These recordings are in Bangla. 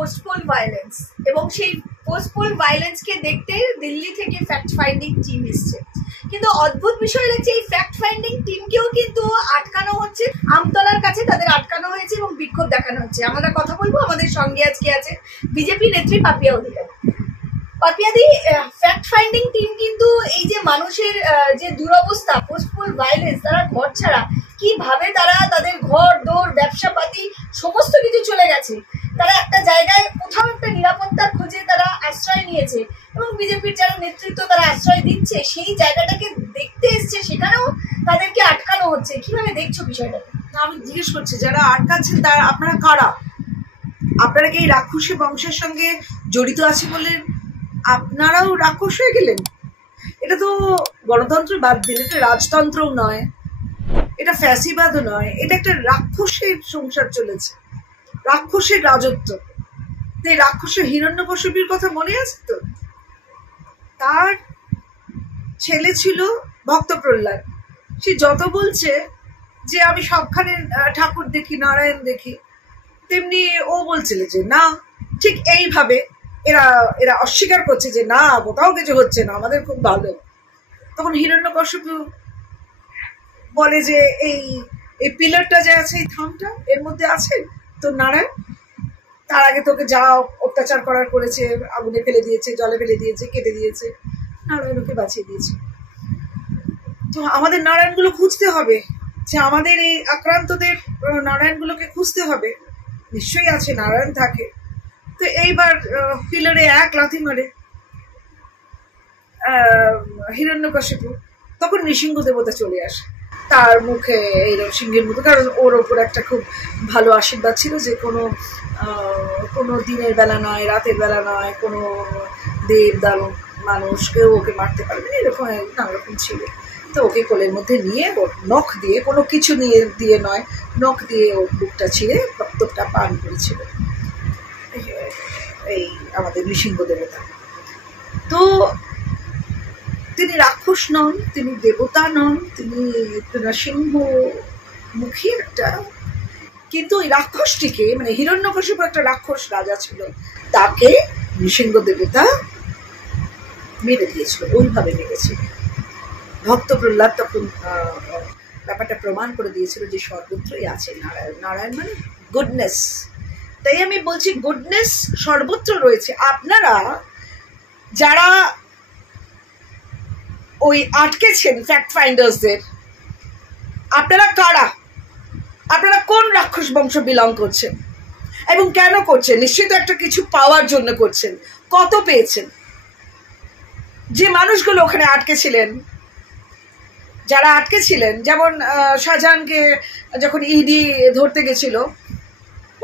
পোস্টপোল ভায়োলেন্স, এবং সেই পোস্টপোল ভায়োলেন্সকে দেখতে দিল্লি থেকে ফ্যাক্ট ফাইন্ডিং টিম এসছে। কিন্তু অদ্ভুত বিষয় লাগছে, এই ফ্যাক্ট ফাইন্ডিং টিমকেও কিন্তু আটকানো হচ্ছে, আমতলার কাছে তাদের আটকানো হয়েছে এবং বিক্ষোভ দেখানো হচ্ছে। আমরা কথা বলবো, আমাদের সঙ্গে আজকে আছে বিজেপি নেত্রী পাপিয়া অধিকারী। পাপিয়াদি, ফ্যাক্ট ফাইন্ডিং টিম কিন্তু এই যে মানুষের যে দুরবস্থা, পোস্টপোল ভায়োলেন্স, তারা ঘর ছাড়া, কিভাবে তারা তাদের ঘর দৌড় ব্যবসা পাতি সমস্ত কিছু চলে গেছে, তারা একটা জায়গায় কোথাও একটা নিরাপত্তার খোঁজে তারা আশ্রয় নিয়েছে, এবং বিজেপির যারা নেতৃত্ব তারা আশ্রয় দিচ্ছে, সেই জায়গাটাকে দেখতে এসছে, সেখানেও তাদেরকে আটকানো হচ্ছে। কিভাবে দেখছো বিষয়টাকে? আমি জিজ্ঞেস করছি, যারা আটকাচ্ছেন তারা আপনারা কারা? আপনারা কি এই রাক্ষসী বংশের সঙ্গে জড়িত আছে বলে আপনারাও রাক্ষস হয়ে গেলেন? এটা তো গণতন্ত্র বাদ দিন, এটা রাজতন্ত্রও নয়, এটা ফ্যাসিবাদও নয়, এটা একটা রাক্ষসের সংসার চলেছে, রাক্ষসের রাজত্ব। এই রাক্ষসের হিরণ্যকশিপুর কথা মনে আছে তো? তার ছেলে ছিল ভক্ত প্রহ্লাদ। সে যত বলছে যে আমি সবখানে ঠাকুর দেখি, নারায়ণ দেখি, তেমনি ও বলছিল যে না, ঠিক এইভাবে এরা এরা অস্বীকার করছে যে না, কোথাও কিছু হচ্ছে না, আমাদের খুব ভালো। তখন হিরণ্যকশিপু বলে যে এই এই পিলারটা যে আছে, এই থামটা, এর মধ্যে আছে তো নারায়ণ। তার আগে তোকে যা অত্যাচার করার করেছে, আগুনে ফেলে দিয়েছে, জলে ফেলে দিয়েছে, কেটে দিয়েছে, নারায়ণ ওকে বাঁচিয়ে দিয়েছে। তো আমাদের নারায়ণগুলো খুঁজতে হবে, যে আমাদের এই আক্রান্তদের নারায়ণগুলোকে খুঁজতে হবে। নিশ্চয়ই আছে, নারায়ণ থাকে। তো এইবার পিলারে এক লাথি মারে হিরণ্যকশিপু। তখন নৃসিংহ দেবতা চলে আসে, তার মুখে এইরকম সিংহের মতো, কারণ ওর ওপর একটা খুব ভালো আশীর্বাদ ছিল যে কোনো দিনের বেলা নয়, রাতের বেলা নয়, কোনো দেব দানব মানুষ কেউ ওকে মারতে পারবে না, এরকম নানা রকম ছিল। তো ওকে কোলের মধ্যে নিয়ে ওর নখ দিয়ে, কোনো কিছু দিয়ে নয়, নখ দিয়ে ওর বুকটা ছিঁড়ে রক্তটা পান করেছিল এই আমাদের নৃসিংহ দেবতা। তো তিনি রাক্ষস নন, তিনি দেবতা নন, তিনি সিংহ মুখী একটা, কিন্তু ওই রাক্ষসটিকে, মানে হিরণ্যকশিপু একটা রাক্ষস রাজা ছিল, তাকে নৃসিংহ দেবতা মেরে দিয়েছিল, ওইভাবে মেরেছিল। ভক্ত প্রহ্লাদ তখন ব্যাপারটা প্রমাণ করে দিয়েছিল যে সর্বত্রই আছে নারায়ণ। নারায়ণ মানে গুডনেস। তাই আমি বলছি, গুডনেস সর্বত্র রয়েছে। আপনারা যারা ওই আটকেছেন ফ্যাক্ট ফাইন্ডার্সদের, আপনারা কারা? আপনারা কোন রাক্ষস বংশ বিলং করছেন এবং কেন করছেন? নিশ্চিত একটা কিছু পাওয়ার জন্য করছেন। কত পেয়েছেন? যে মানুষগুলো ওখানে আটকেছিলেন, যারা আটকেছিলেন, যেমন শাহজাহানকে যখন ইডি ধরতে গেছিল,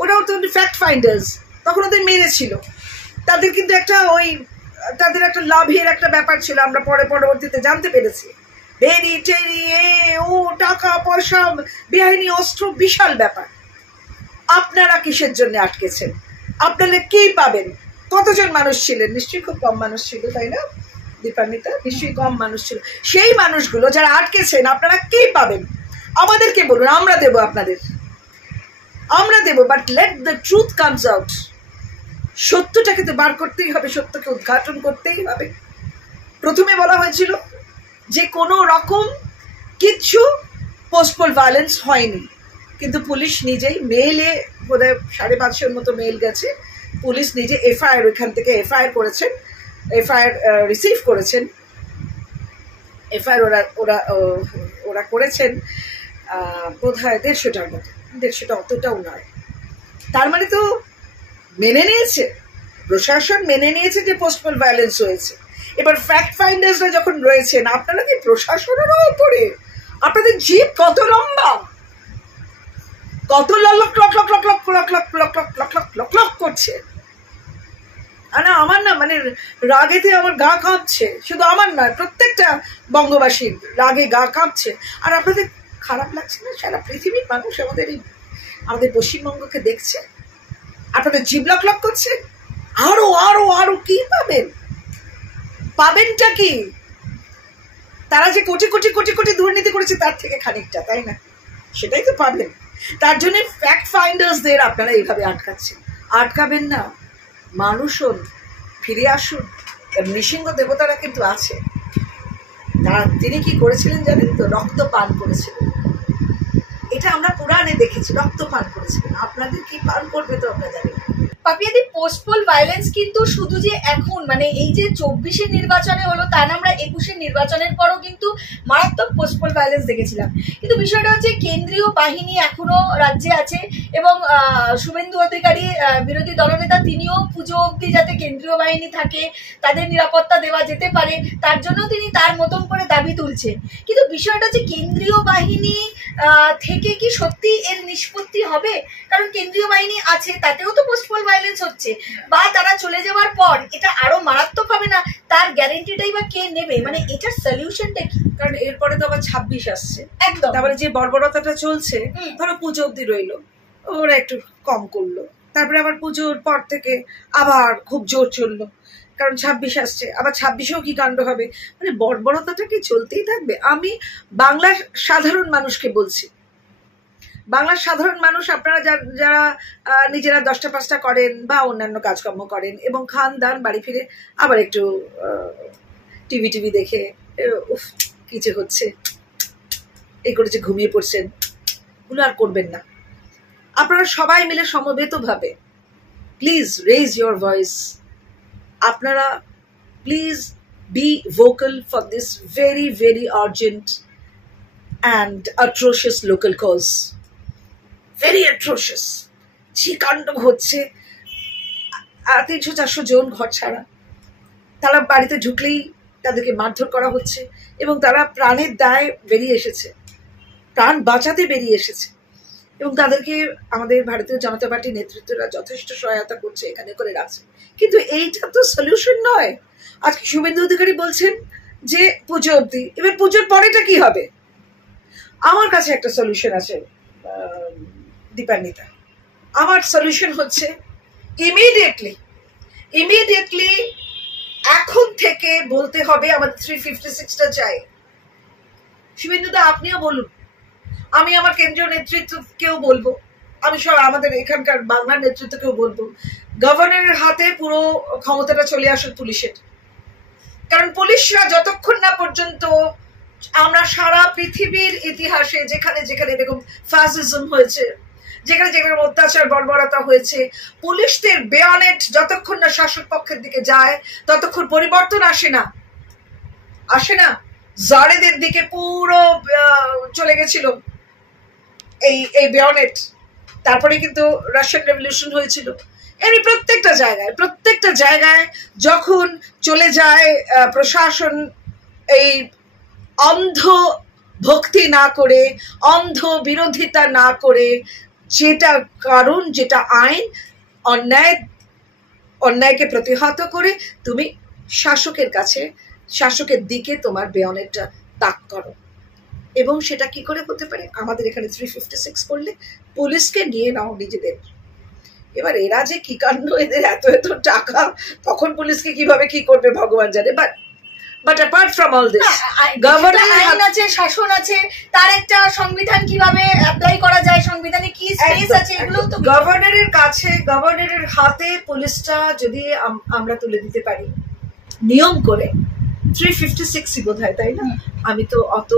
ওরাও তো ফ্যাক্ট ফাইন্ডার্স, তখন ওদের মেরেছিল। তাদের কিন্তু তাদের একটা লাভের একটা ব্যাপার ছিল, আমরা পরবর্তীতে জানতে পেরেছি। বেরি টেরি ও টাকা পয়সা, বেআইনি অস্ত্র, বিশাল ব্যাপার। আপনারা কিসের জন্য আটকেছেন? আপনারা কি পাবেন? কতজন মানুষ ছিলেন? নিশ্চয়ই খুব কম মানুষ ছিল, তাই না দীপান্বিতা? নিশ্চয়ই কম মানুষ ছিল। সেই মানুষগুলো যারা আটকেছেন, আপনারা কি পাবেন? আমাদেরকে বলুন, আমরা দেবো আপনাদের, আমরা দেবো। But let the truth comes out. সত্যটাকে তো বার করতেই হবে, সত্যকে উদ্ঘাটন করতেই হবে। প্রথমে বলা হয়েছিল যে কোনো রকম কিচ্ছু পোস্টপোল ভায়োলেন্স হয়নি, কিন্তু পুলিশ নিজেই মেইলে, বোধহয় 550 মতো মেইল গেছে, পুলিশ নিজে এফআইআর, ওইখান থেকে এফআইআর করেছেন, এফআইআর রিসিভ করেছেন। এফআইআর ওরা করেছেন বোধহয় 150টার মতো, 150টা, অতটাও নয়। তার মানে তো মেনে নিয়েছে, প্রশাসন মেনে নিয়েছে যে পোস্টপোল ভায়োলেন্স হয়েছে। এবার ফ্যাক্ট ফাইন্ডার্সরা যখন রয়েছেন, আপনারা কি প্রশাসনেরও উপরে? আপনাদের জিপ কত লম্বা, কত lock lock lock lock lock lock lock lock lock lock lock lock lock করছে। না, আমার না, মানে রাগেতে আমার গা কাঁপছে, শুধু আমার নয়, প্রত্যেকটা বঙ্গবাসীর রাগে গা কাঁপছে। আর আপনাদের খারাপ লাগছে না? সারা পৃথিবীর মানুষ আমাদের পশ্চিমবঙ্গকে দেখছে, আপনাদের জিভ লক লক করছে। আরো আরো আরো কি পাবেন? পাবেনটা কি? তারা যে কোটি কোটি কোটি কোটি দুর্নীতি করেছে তার থেকে খানিকটা, তাই না? সেটাই তো পাবেন। তার জন্য ফ্যাক্ট ফাইন্ডার্সদের আপনারা এইভাবে আটকাচ্ছেন। আটকাবেন না, মানুষ হন, ফিরে আসুন। নৃসিংহ দেবতারা কিন্তু আছে। তিনি কি করেছিলেন জানেন তো? রক্ত পান করেছিলেন। এটা আমরা পুরাণে দেখেছি, রক্ত পান করেছিলেন। আপনাদের কি পান করবে তো আমরা জানি না। পাপিয়াদি, পোস্টপোল ভায়োলেন্স কিন্তু শুধু যে এখন মানে এই যে 24-এর নির্বাচনে হলো তা না, আমরা 21-এর নির্বাচনের পরও কিন্তু মারাত্মক পোস্টপোল ভায়োলেন্স দেখেছিলাম। কিন্তু বিষয়টা হচ্ছে কেন্দ্রীয় বাহিনী এখনো রাজ্যে আছে এবং শুভেন্দু অধিকারী বিরোধী দলনেতা তিনিও পুজো অবধি যাতে কেন্দ্রীয় বাহিনী থাকে, তাদের নিরাপত্তা দেওয়া যেতে পারে, তার জন্য তিনি তার মতন করে দাবি তুলছেন। কিন্তু বিষয়টা হচ্ছে কেন্দ্রীয় বাহিনী থেকে কি সত্যি এর নিষ্পত্তি হবে? কারণ কেন্দ্রীয় বাহিনী আছে, তাতেও তো পোস্টপোল ভায়োলেন্স হচ্ছে, বা তারা চলে যাওয়ার পর এটা আরো মারাত্মক হবে না, তার গ্যারেন্টিটাই বা কে নেবে? মানে এটার সলিউশনটা কি? কারণ এরপরে তো আবার 26 আসছে, একদম। তারপরে যে বর্বরতাটা চলছে, ধরো পুজো অব্দি রইলো, ওরা একটু কম করলো, তারপরে আবার পুজোর পর থেকে আবার খুব জোর চললো, কারণ 26 আসছে, আবার 26এও কি কাণ্ড হবে। মানে বর্বরতাটা কি চলতেই থাকবে? আমি বাংলার সাধারণ মানুষকে বলছি, বাংলার সাধারণ মানুষ, আপনারা যারা নিজেরা 10টা 5টা করেন বা অন্যান্য কাজকর্ম করেন এবং খান দান, বাড়ি ফিরে আবার একটু টিভি দেখে উফ কি যে হচ্ছে, এই করেছে, ঘুমিয়ে পড়ছেন, ওগুলো আর করবেন না। আপনারা সবাই মিলে সমবেতভাবে প্লিজ রেজ ইয়োর ভয়েস। আপনারা please be vocal for this very very urgent and atrocious local cause. Very atrocious যে কাণ্ড হচ্ছে। 300-400 জন ঘর ছাড়া, তারা বাড়িতে ঢুকলেই তাদেরকে মারধর করা হচ্ছে এবং তারা প্রাণের দায় বেরিয়ে এসেছে, প্রাণ বাঁচাতে বেরিয়ে এসেছে এবং তাদেরকে আমাদের ভারতীয় জনতা পার্টির নেতৃত্বরা যথেষ্ট সহায়তা করছে, এখানে করে রাখছে। কিন্তু এইটা তো সলিউশন নয়। আজকে শুভেন্দু অধিকারী বলছেন যে পুজো অবধি, এবার পুজোর পরেটা কি হবে? আমার কাছে একটা সলিউশন আছে দীপান্বিতা। আমার সলিউশন হচ্ছে ইমিডিয়েটলি এখন থেকে বলতে হবে আমাদের 356টা চাই। শুভেন্দুদা আপনিও বলুন, আমি আমার কেন্দ্রীয় নেতৃত্বকেও বলবো, আমি সব আমাদের এখানকার বাংলার নেতৃত্বকেও বলবো, গভর্নরের হাতে পুরো ক্ষমতাটা চলে আসুক পুলিশের। কারণ পুলিশরা যতক্ষণ না পর্যন্ত, আমরা সারা পৃথিবীর ইতিহাসে যেখানে যেখানে এরকম ফ্যাসিজম হয়েছে, যেখানে যেখানে অত্যাচার বর্বরতা হয়েছে, পুলিশদের বেয়নেট যতক্ষণ না শাসক পক্ষের দিকে যায় ততক্ষণ পরিবর্তন আসে না। জারেদের দিকে পুরো চলে গেছিল এই বেয়নেট, তারপরে কিন্তু রাশিয়ান রেভলিউশন হয়েছিল। এমনি প্রত্যেকটা জায়গায় যখন চলে যায় প্রশাসন এই অন্ধ ভক্তি না করে, অন্ধ বিরোধিতা না করে, যেটা কারণ, যেটা আইন, অন্যায়কে প্রতিহত করে তুমি শাসকের দিকে তোমার বেয়নেটটা তাক করো। এবং সেটা কি করে হতে পারে? আমাদের এখানে 356 করলে পুলিশকে নিয়ে নাও নিজেদের। এবার এরা যে কি কাণ্ড, এদের এত টাকা, তখন পুলিশকে কিভাবে কি করবে ভগবান জানে। But apart from all this, আইন আছে, শাসন আছে, তার একটা সংবিধান কিভাবে অ্যাপ্লাই করা যায়, সংবিধানে কি স্পেস আছে, এগুলো তো গভর্নরের হাতে পুলিশটা যদি আমরা তুলে দিতে পারি নিয়ম করে, 356 বোধ হয়, তাই না? আমি তো অত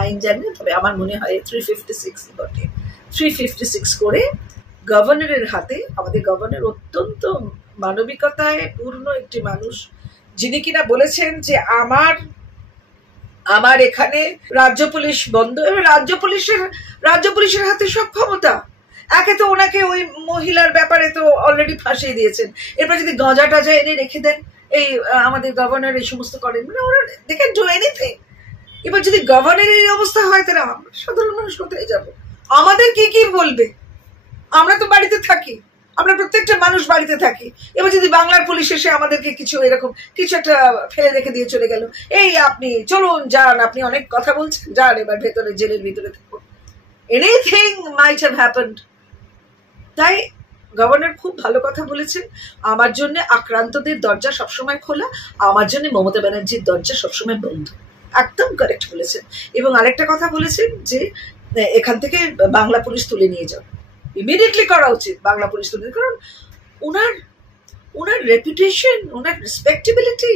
আইন জানি না, তবে আমার মনে হয় 356 বটে। 356 করে গভর্নরের হাতে, আমাদের গভর্নর অত্যন্ত মানবিকতায় পূর্ণ একটি মানুষ, যিনি কিনা বলেছেন যে আমার এখানে রাজ্য পুলিশ বন্ধ, এবং রাজ্য পুলিশের হাতে সব ক্ষমতা। একে তো ওনাকে ওই মহিলার ব্যাপারে তো অলরেডি ফাঁসিয়ে দিয়েছেন, এরপর যদি গাঁজা টাজা এনে রেখে দেন, এই আমাদের গভর্নর এই সমস্ত করেন, মানে ওরা দে ক্যান ডু এনিথিং। এবার যদি গভর্নরের এই অবস্থা হয়, তাহলে আমরা সাধারণ মানুষ কোথায় যাবো? আমাদের কি বলবে? আমরা তো বাড়িতে থাকি, আমরা প্রত্যেকটা মানুষ বাড়িতে থাকি। এবার যদি বাংলার পুলিশ এসে আমাদেরকে কিছু একটা ফেলে রেখে দিয়ে চলে গেল, এই আপনি চলুন, যান, আপনি অনেক কথা বলছেন, যান এবার ভেতরে, জেলের ভিতরে থাকুন, এনিথিং মাইট হ্যাভ হ্যাপেন্ড। তাই গভর্নর খুব ভালো কথা বলেছেন, আমার জন্য আক্রান্তদের দরজা সবসময় খোলা, আমার জন্য মমতা ব্যানার্জির দরজা সবসময় বন্ধ। একদম কারেক্ট বলেছেন। এবং আরেকটা কথা বলেছেন যে এখান থেকে বাংলা পুলিশ তুলে নিয়ে যাও, ইমিডিয়েটলি করা উচিত বাংলা পুলিশ তুলে, কারণ ওনার রেপুটেশন, ওনার রেসপেক্টেবিলিটি,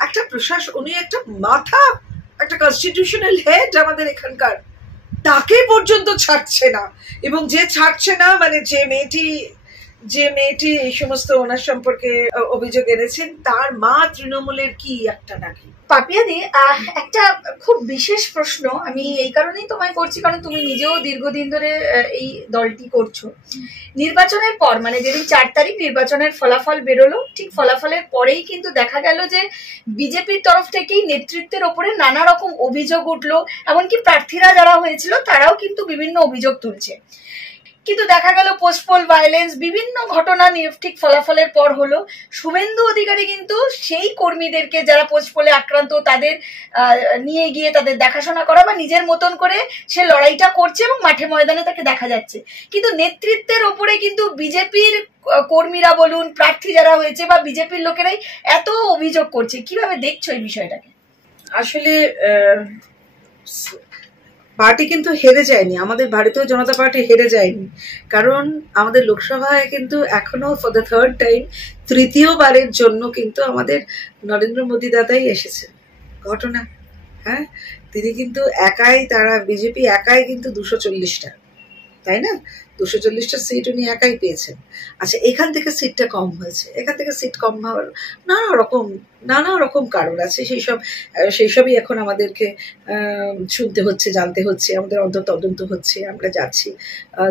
একটা প্রশাসন, উনি একটা মাথা, একটা কনস্টিটিউশনাল হেড আমাদের এখানকার, তাকে পর্যন্ত ছাড়ছে না। এবং যে ছাড়ছে না মানে যে মেয়েটি এই সমস্ত ওনার সম্পর্কে অভিযোগ এনেছেন, তার মা তৃণমূলের কি একটা নাকি। পাপিয়াদি, একটা খুব বিশেষ প্রশ্ন আমি এই কারণেই তোমায় করছি, কারণ তুমি নিজেও দীর্ঘদিন ধরে এই দলটি করছো। নির্বাচনের পর, মানে যেদিন 4 তারিখ নির্বাচনের ফলাফল বেরোলো, ঠিক ফলাফলের পরেই কিন্তু দেখা গেল যে বিজেপির তরফ থেকেই নেতৃত্বের ওপরে নানা রকম অভিযোগ উঠলো, এমনকি প্রার্থীরা যারা হয়েছিল তারাও কিন্তু বিভিন্ন অভিযোগ তুলছে। কিন্তু দেখা গেল পোস্টপোল ভায়োলেন্স, বিভিন্ন ঘটনা ঠিক ফলাফলের পর হলো। শুভেন্দু অধিকারী কিন্তু সেই কর্মীদেরকে যারা পোস্টপোলে আক্রান্ত তাদের নিয়ে গিয়ে তাদের দেখাশোনা করা বা নিজের মতন করে সে লড়াইটা করছে এবং মাঠে ময়দানে তাকে দেখা যাচ্ছে। কিন্তু নেতৃত্বের ওপরে কিন্তু বিজেপির কর্মীরা বলুন, প্রার্থী যারা হয়েছে বা বিজেপির লোকেরাই এত অভিযোগ করছে। কিভাবে দেখছো এই বিষয়টাকে? আসলে পার্টি কিন্তু হেরে যায়নি, আমাদের ভারতীয় জনতা পার্টি হেরে যায়নি, কারণ আমাদের লোকসভায় কিন্তু এখনো ফর দ্য থার্ড টাইম, তৃতীয়বারের জন্য কিন্তু আমাদের নরেন্দ্র মোদী দাদাই এসেছেন। ঘটনা, হ্যাঁ, তিনি কিন্তু একাই, তারা বিজেপি একাই কিন্তু 240টা, তাই না, 240টা সিট উনি একাই পেয়েছেন। আচ্ছা, এখান থেকে সিটটা কম হয়েছে, এখান থেকে সিট কম হওয়ার নানা রকম কারণ আছে, সেই সবই এখন আমাদেরকে শুনতে হচ্ছে, জানতে হচ্ছে, আমাদের তদন্ত হচ্ছে, আমরা যাচ্ছি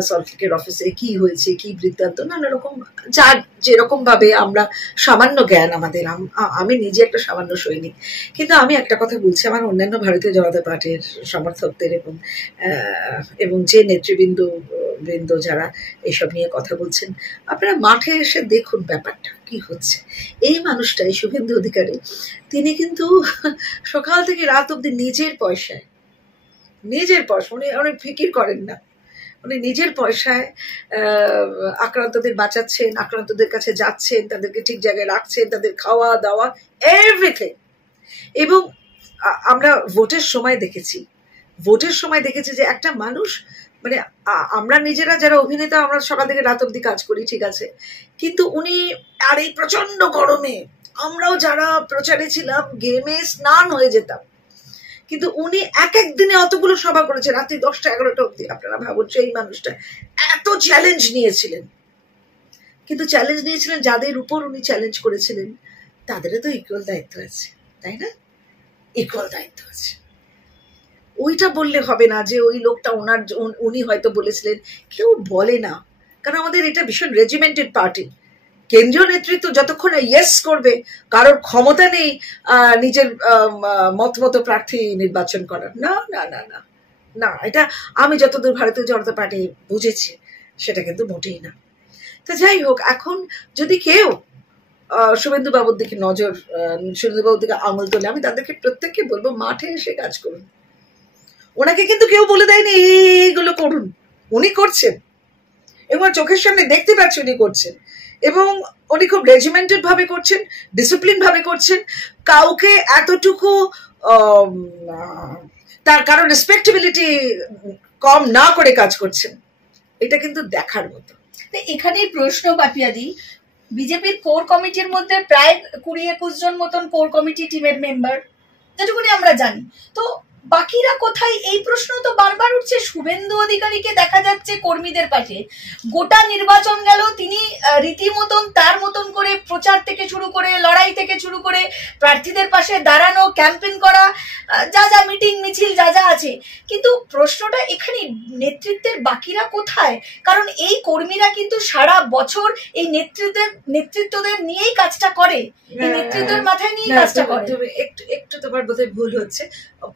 সল্টলেকের অফিসে, কি হয়েছে, কি বৃত্তান্ত, নানা রকম, যার যেরকম ভাবে আমরা সামান্য জ্ঞান আমাদের, আমি নিজে একটা সামান্য সৈনিক, কিন্তু আমি একটা কথা বলছি আমার অন্যান্য ভারতীয় জনতা পার্টির সমর্থকদের এবং যে নেতৃবৃন্দ যারা এইসব নিয়ে কথা বলছেন, আপনারা মাঠে এসে দেখুন ব্যাপারটা কি হচ্ছে। এই মানুষটা, এই শুভেন্দু অধিকারী, তিনি কিন্তু সকাল থেকে রাত অব্দি নিজের পয়সায় উনি ফিকির করেন না, উনি নিজের পয়সায় আক্রান্তদের বাঁচাচ্ছেন, আক্রান্তদের কাছে যাচ্ছেন, তাদেরকে ঠিক জায়গায় রাখছেন, তাদের খাওয়া দাওয়া এভরিথিং। এবং আমরা ভোটের সময় দেখেছি যে একটা মানুষ, মানে আমরা নিজেরা যারা অভিনেতা, আমরা সকাল থেকে রাত অব্দি কাজ করি, ঠিক আছে, কিন্তু উনি আর এই প্রচন্ড গরমে, আমরাও যারা প্রচারে ছিলাম গেমে স্নান হয়ে যেতাম, কিন্তু উনি এক দিনে অতগুলো সভা করেছে, রাত্রি 10টা-11টা অব্দি। আপনারা ভাবুন, সেই মানুষটা এত চ্যালেঞ্জ নিয়েছিলেন, কিন্তু চ্যালেঞ্জ নিয়েছিলেন যাদের উপর উনি চ্যালেঞ্জ করেছিলেন, তাদেরও তো ইকুয়াল দায়িত্ব আছে, তাই না, ইকুয়াল দায়িত্ব আছে। ওইটা বললে হবে না যে ওই লোকটা উনি হয়তো বলেছিলেন, কেউ বলে না, কারণ আমাদের এটা ভীষণ রেজিমেন্টেড পার্টি। কেন্দ্রীয় নেতৃত্ব যতক্ষণ ইয়েস করবে, কারোর ক্ষমতা নেই নিজের মতো প্রার্থী নির্বাচন করার। না না না না না, এটা আমি যতদূর ভারতীয় জনতা পার্টি বুঝেছি সেটা কিন্তু মোটেই না। তো যাই হোক, এখন যদি কেউ শুভেন্দু বাবুর দিকে আঙুল তোলে, আমি তাদেরকে প্রত্যেককে বলবো মাঠে এসে কাজ করুন। ওনাকে কিন্তু কেউ বলে দেয়নি এইগুলো করুন, উনি করছেন এবং চোখের সামনে দেখতে পাচ্ছি উনি করছেন, এবং উনি খুব রেজিমেন্টেড ভাবে করছেন, ডিসিপ্লিন ভাবে করছেন, কাউকে এতটুকু তার কারো রেসপেক্টেবিলিটি কম না করে কাজ করছেন, এটা কিন্তু দেখার মতো। এখানে প্রশ্ন, পাপিয়াদি, বিজেপির কোর কমিটির মধ্যে প্রায় 20-21 জন মতন কোর কমিটি টিমের মেম্বার, যেটুকুনি আমরা জানি, তো বাকিরা কোথায়? এই প্রশ্ন তো বারবার উঠছে। শুভেন্দু অধিকারীকে দেখা যাচ্ছে কর্মীদের পাশে, গোটা নির্বাচন গেল তিনি রীতিমতন তার মতন করে প্রচার থেকে শুরু করে, লড়াই থেকে শুরু করে, প্রার্থীদের পাশে দাঁড়ানো, ক্যাম্পেইন করা, যা মিটিং মিছিল যা আছে। কিন্তু প্রশ্নটা এখানে, নেতৃত্বের বাকিরা কোথায়? কারণ এই কর্মীরা কিন্তু সারা বছর এই নেতৃত্বদের নিয়েই কাজটা করে, এই নেতৃত্বের মাথায় নিয়েই কাজটা করে। একটু তোমার বোধহয় ভুল হচ্ছে,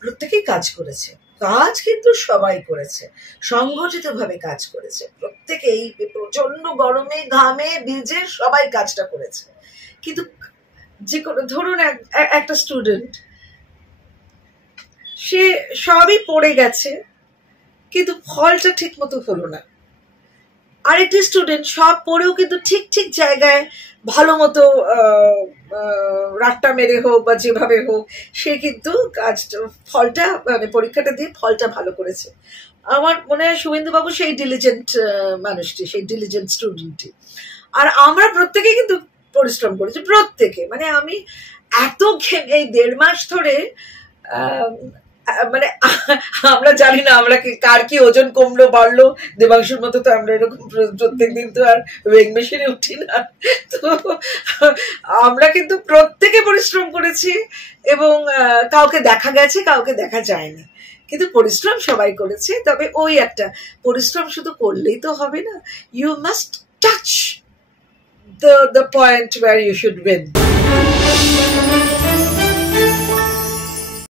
প্রত্যেকেই কাজ করেছে, কাজ কিন্তু সবাই করেছে, সংগঠিত ভাবে কাজ করেছে, প্রত্যেকেই প্রচন্ড গরমে ঘামে ভিজে সবাই কাজটা করেছে। কিন্তু যে কোনো, ধরুন একটা স্টুডেন্ট, সে সবই পড়ে গেছে কিন্তু ফলটা ঠিক মতো হলো না, আরেকটি স্টুডেন্ট সব পড়েও কিন্তু ঠিক জায়গায় ভালো মতো রাট্টা মেরে হোক বা যেভাবে হোক, সে কিন্তু ফলটা, মানে পরীক্ষাটা দিয়ে ফলটা ভালো করেছে। আমার মনে হয় শুভেন্দুবাবু সেই ডিলিজেন্ট মানুষটি, সেই ডিলিজেন্ট স্টুডেন্টটি। আর আমরা প্রত্যেকেই কিন্তু পরিশ্রম করেছি প্রত্যেকে। মানে আমি এত এই 1.5 মাস ধরে মানে আমরা জানি না আমরা কার কি ওজন কমলো বাড়লো, দেবাংশুর মতো তো আমরা এরকম প্রত্যেকদিন তো আর ওয়েইং মেশিনে উঠি না, তো আমরা কিন্তু প্রত্যেকে পরিশ্রম করেছি এবং কাউকে দেখা গেছে কাউকে দেখা যায়নি, কিন্তু পরিশ্রম সবাই করেছে। তবে ওই একটা পরিশ্রম শুধু করলেই তো হবে না, you must touch the point where you should win.